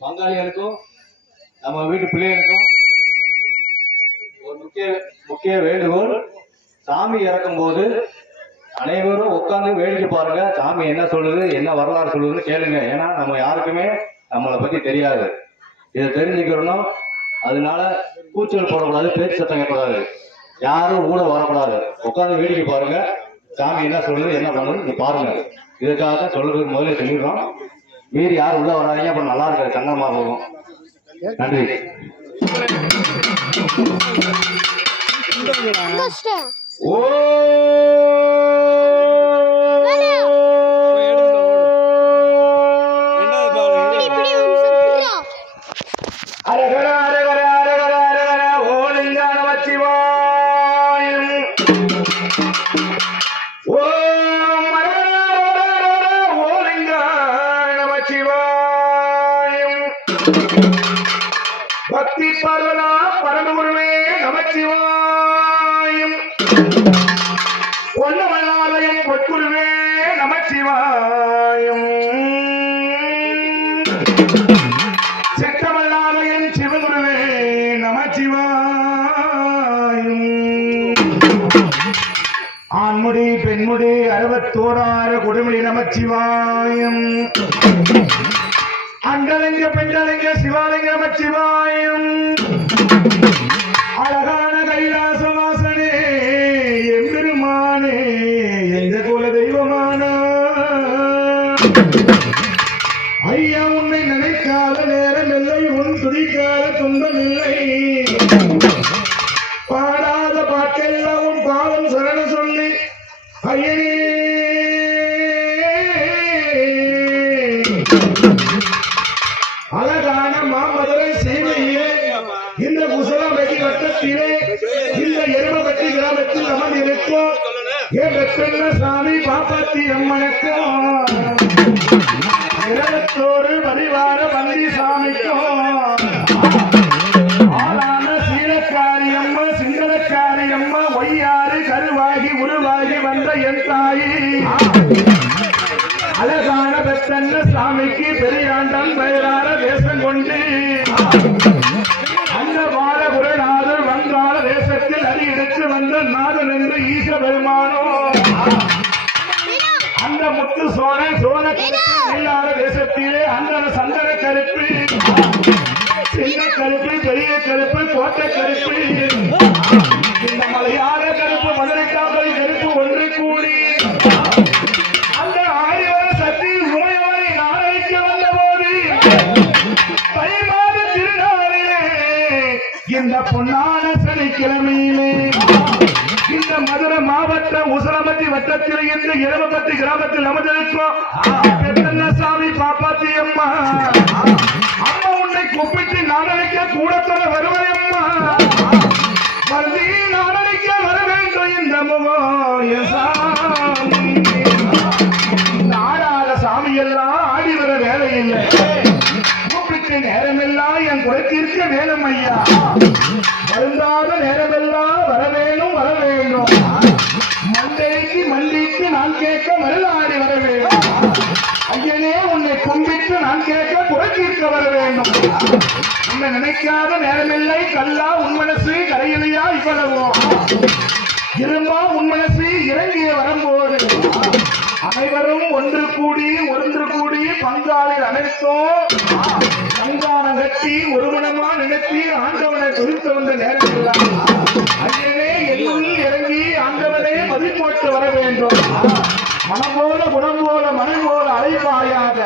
பங்காளிகளுக்கும் நம்ம வீட்டு பிள்ளைகளுக்கும் ஒரு முக்கிய முக்கிய வேண்டுகோள் சாமி இறக்கும் போது அனைவரும் உட்கார்ந்து வேடிக்கை பாருங்க சாமி என்ன சொல்லுது என்ன வரலாறு சொல்லுதுன்னு கேளுங்க. ஏன்னா நம்ம யாருக்குமே நம்மளை பத்தி தெரியாது. இதை தெரிஞ்சுக்கிறோம் அதனால கூச்சல் போடக்கூடாது பேச்சு சத்தம் கேட்கக்கூடாது. யாரும் கூட வரக்கூடாது. உட்கார்ந்து வேடிக்கை பாருங்க. சாமி என்ன சொல்லுது என்ன பண்ணுது பாருங்க. இதுக்காக சொல்றது முதல்ல சொல்லிடுறோம். மீறி யாரும் உள்ள வராதீங்க. அப்புறம் நல்லா இருக்காது கண்ணமா போகும். நன்றி. ஓ! நமச்சிவாயம் சித்தமல்லாலயம் சிவகுருவே நமச்சிவாயம் ஆண்முடி பெண்முடி அறுபத்தோராறு கொடுமுடி நமச்சிவாயம் அண்டலிங்க பெண்டலிங்க சிவாலிங்க நமச்சிவாயம் அழகான கைலாச வாசனே எம்பெருமானே எந்த குல தெய்வமா உன் துதிக்காத துன்பம் இல்லை பாடாத பாட்டெல்லாம் பாவம் சரண சொல்லி. ஐயனே. அழகான மாமதுரை சீமையிலே இந்த குசலமதி வட்டத்திலே இந்த எருமபட்டி கிராமத்தில் அமர்ந்திருக்கும் என் வெப்பெண்ண சாமி பாப்பாத்தி அம்மனுக்கு இருபத்தோரு பரிவார முத்து சோழ சோழ தேசத்திலே அந்த சந்தன கருப்பு சின்ன கருப்பு பெரிய கருப்பு கோட்டை கருப்பு. இந்த மலையாள கருப்பு மதுரை காவல் கருப்பு ஒன்று கூடி. அந்த ஆயிரம் சக்தி உமையவரை நாளைக்கு வந்த போது தை மாத திருநாளிலே இந்த பொன்னான மாவட்டம் உசலமத்தி வட்டத்தில் இருந்து இரவப்பட்டி கிராமத்தில் அமர்ந்திருக்கும் பெத்தண்ணசாமி பாப்பாத்தி அம்மா அம்மா உன்னை கூப்பிட்டு நாடளிக்க கூடத்தோட வருவதை அம்மா மருதி நாடளிக்க வர வேண்டும் இந்த நாடாத சாமி எல்லாம் ஆடி வர வேலை இல்லை கூப்பிட்டு நேரமெல்லாம் என் குறைத்திருக்க வேணும் ஐயா வருந்தாத நேரமெல்லாம் வர வேணும் வர வேணும் மண்டைக்கு மல்லிக்கு நான் கேட்க மருளாடி வர வேண்டும். ஐயனே உன்னை கும்பிட்டு நான் கேட்க குறைத்திருக்க வர வேண்டும். உன்னை நினைக்காத நேரமில்லை. கல்லா உன் மனசு கரையிலையா இவ்வளவோ. இரும்பா உன் மனசு இறங்கிய வரும்போது. அனைவரும் ஒன்று கூடி ஒன்று கூடி பங்காளி அனைத்தும் பங்கான கட்டி ஒருமனமா நினைத்து ஆண்டவனை குறித்து வந்த நேரத்தில் ஐயனே எல்லுள் இறங்கி ஆண்டவனே வர வேண்டும். மனம் போல குணம் போல மனம் போல அலைபாயாத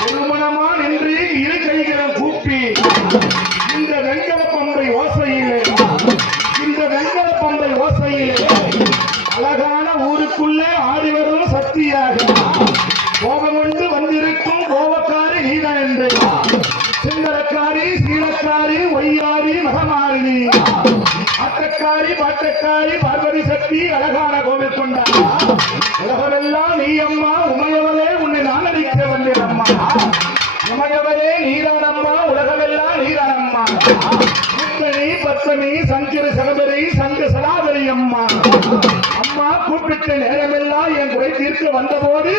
திருமணமா நின்று இரு கைகளை கூப்பி இந்த வெண்கல பம்பை ஓசையிலே இந்த வெண்கல பம்பை ஓசையிலே அழகான ஊருக்குள்ளே ஆடி வரும் சக்தியாக கோபம் கொண்டு வந்திருக்கும் கோபக்காரி நீதான் என்று. சிந்தரக்காரி சீனக்காரி ஒய்யா ஆட்டக்காரி பார்வதி சக்தி அழகான கோவில் கொண்டா உலகமெல்லாம் நீ அம்மா உமையவளே உன்னை நான் அடிக்க வந்தேன் அம்மா உமையவளே நீதானம்மா உலகமெல்லாம் நீதானம்மா. இந்த சர்வசமி சங்கர சகபரி சங்க சலாபரி அம்மா. அம்மா கூப்பிட்ட நேரமெல்லாம் என் குறை தீர்க்க வந்தபோது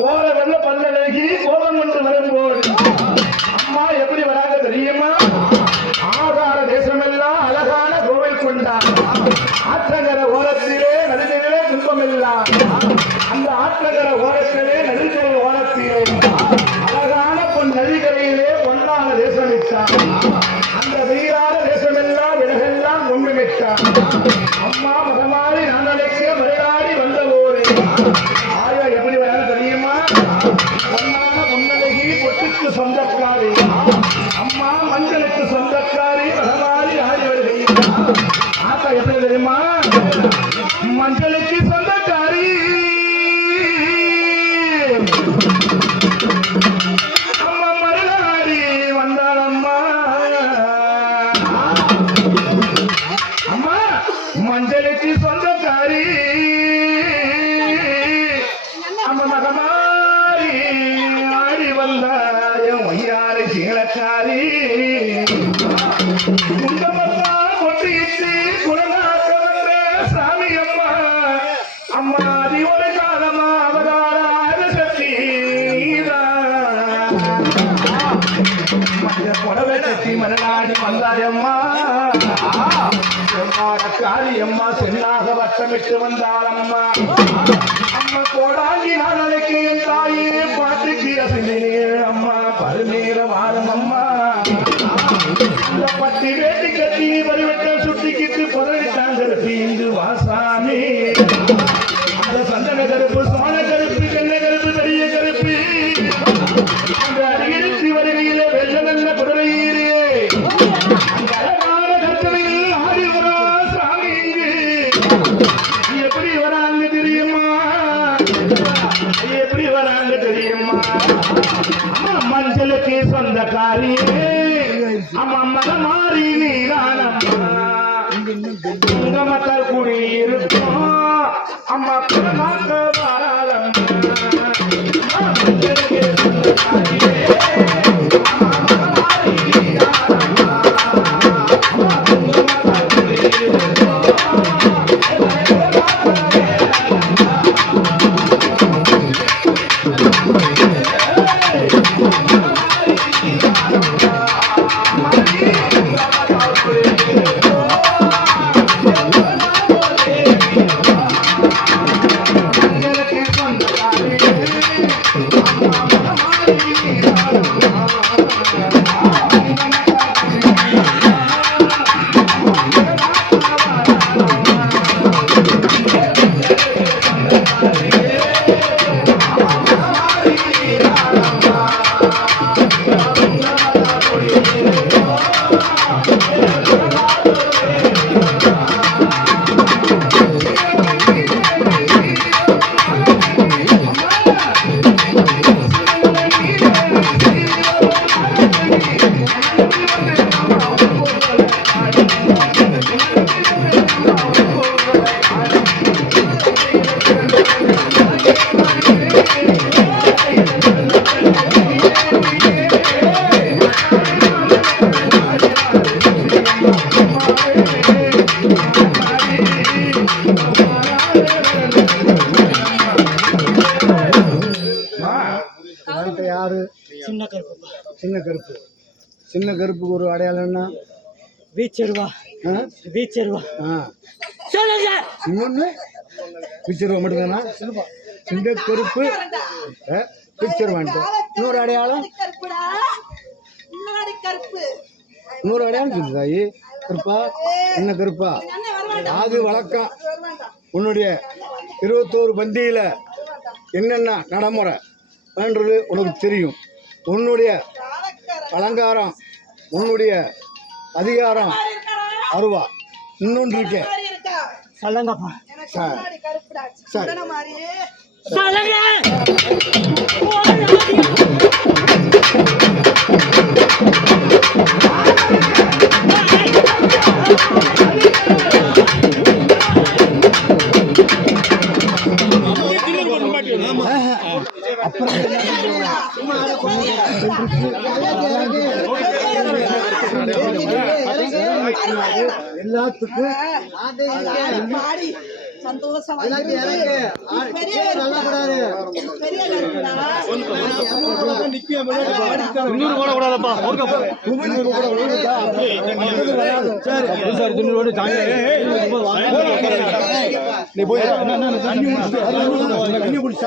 கோர வெள்ள பல்லழகி கோபம் கொண்டு வரும்போது அம்மா எப்படி வராங்க தெரியுமா ஆதார தேசமெல்லாம் அழகான கோவில் கொண்டார் ஆற்றங்கர ஓரத்திலே நடுநிலே துன்பமில்லாம் அந்த ஆற்றகர ஓரத்திலே நடுநிலை ஓரத்திலே அழகான பொன் நதிகரையிலே பொன்னான தேசமிட்டார் அந்த வீரான தேசமெல்லாம் விலகெல்லாம் ஒன்றுமிட்டார். அம்மா மகமாரி நான் மறுநாடி மஞ்சளுக்கு சொந்தக்காரி. அம்மா மகமாரி ஆடி வந்தாய ஒய்யாறு சீலக்காரி. குண்டமெல்லாம் கொட்டிட்டு குணநாக்க வந்த சாமி அம்மா. அம்மா அதி ஒரு காலமா புடவை கட்டி மறுநாடு வந்தாயம்மா. காரியம்மா சென்னாக வட்டமிட்டு வந்தாளம்மா. அம்மா கோடாங்கி நாளைக்கு என் தாயே பாட்டுக்கு அசினே அம்மா பருநீர வாரம் அம்மா. இந்த பட்டி வேட்டி கட்டி வரிவட்ட சுட்டிக்கிட்டு தீந்து வாசாமி அந்த சந்தன கருப்பு சோழ அம்மா நாக்க வராதம்மா அம்மா, மஞ்சளுக்கு கருப்பு. சின்ன கருப்புக்கு ஒரு அடையாளம்னா வீச்சருவா? வீச்சருவா. ஆ. சொல்லுங்க. இன்னொன்று பிச்சருவா மட்டும்தானா சின்ன கருப்பு. ஆ, பிச்சருவான்ட்டு இன்னொரு அடையாளம்? இன்னொரு அடையாளம் சொல்லு தாயி கருப்பா? என்ன கருப்பா? அது வழக்கம் உன்னுடைய இருபத்தோரு பந்தியில் என்னென்ன நடைமுறை? என்றது உனக்கு தெரியும். உன்னுடைய அலங்காரம் உன்னுடைய அதிகாரம் அருவா. இன்னொன்று இருக்கே சொல்லுங்கப்பா எனக்கு சார். சார். எல்லாரும் பாடி சந்தோஷமா இருந்து பெரிய பெரிய நீ போய் தண்ணி குடிச்சு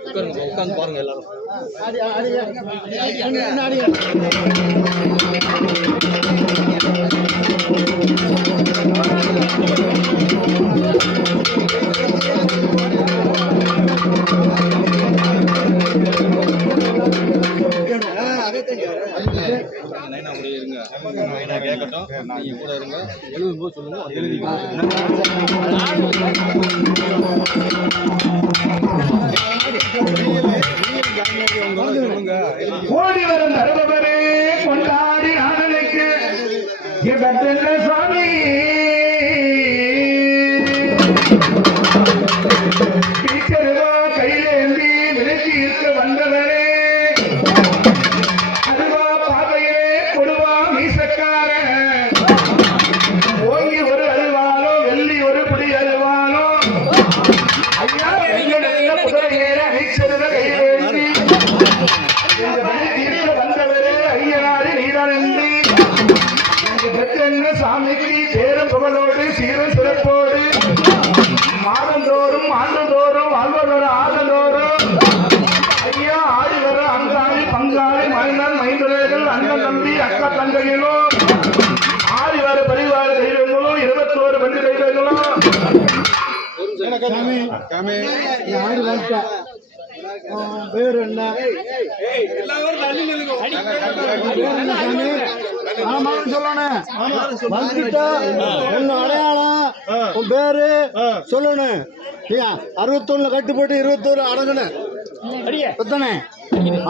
தண்ணி இருங்க. நைனா கேட்கட்டும். அதுவா? கூட இருங்க. எழுதும்போது சொல்லுங்க. எழுதி ஓடி வரும் தருபவரே கொண்டாடி நாடனுக்கு இவற்றென்ன சுவாமி. கையிலேந்தி விலக்கி இருக்க வந்தவரே. அதுவா பாதையே கொடுவா மீசக்கார. ஓங்கி ஒரு அழுவானோ வெள்ளி ஒரு புடி அழுவானோ ஐயா எங்களுடைய குதிரையேற பெற்றென்ன சாமிக்கு சேரும் புகழோடு சீரும் சிறப்போடு. மாதந்தோறும் ஆண்டுதோறும் வாழ்வதொரு ஆதந்தோறும். ஐயா ஆடி வர அங்காளி பங்காளி மைந்தன் மைந்துரைகள் அண்ணன் தம்பி அக்கா தங்கைகளும் ஆடி வர பரிவார தெய்வங்களும் இருபத்தோரு பண்டு உன் பேர் என்ன? ஆமான்னு சொல்லணும். வந்துட்டா உன் அடையாளம் உன் பேரு சொல்லணும். அறுபத்தொன்னு கட்டு போட்டு இருபத்தொரு அடங்கணும் எத்தனை?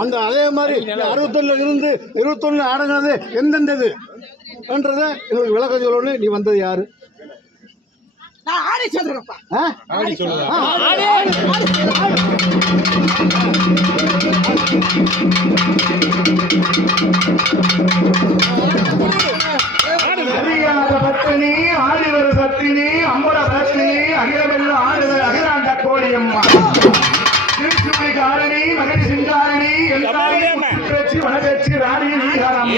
அந்த அதே மாதிரி அறுபத்தொன்னுல இருந்து இருபத்தொன்னு அடங்கினது எந்தெந்தது? என்றதை எங்களுக்கு விளக்கம் சொல்லணும். நீ வந்தது யாரு? நான் ஆடி சொல்றேன்ப்பா? ஆடி ஆ, ஆடு, ஆடு. பத்தினி ஆடிவர பத்தினி அகிலமெல்லாம் ஆடுவர் அகிலாண்ட கோடியம்மா. திருச்சுடி காரணி மகடி சிங்காரணி எல்லாரும் பேச்சு வனபேச்சு ராணி நீகாரம்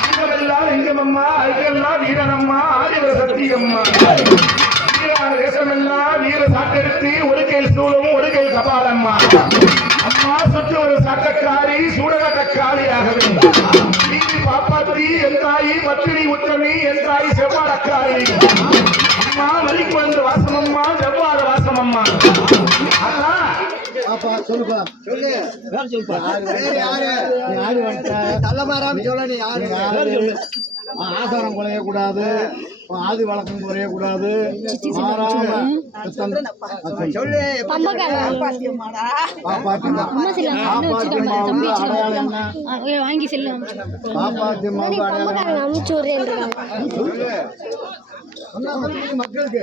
அங்கமெல்லாம் எங்கமம்மா அங்கெல்லாம் வீரனம்மா சத்தியம்மா. வீரான தேசமெல்லாம் வீர ஒரு கையில் சூழவும் ஒரு கையில் கபாலம்மா. அம்மா சுற்று ஒரு சட்டக்காரி சூடகட்டக்காரியாகவே நீதி பாப்பாத்தி என் தாயி பத்தினி உத்தமி என் தாய் செவ்வாடக்காரி. அம்மா வலிக்கு வந்து வாசமம்மா செவ்வாட வாசமம்மா. அண்ணா பாப்பா சொல்லுப்பா. சொல்லு. நீ தள்ளமாராம சொல்ல யாரு. உன் ஆசாரம் உன் ஆதி வழக்கம் அடையாளம் என்ன? வாங்கி செல்ல பாப்பாத்தியம்மா வந்து அடையாளம் பம்பக்காரங்க அனுப்பிச்சு விடுறேன் சொன்னா சொல்லு. மக்களுக்கு.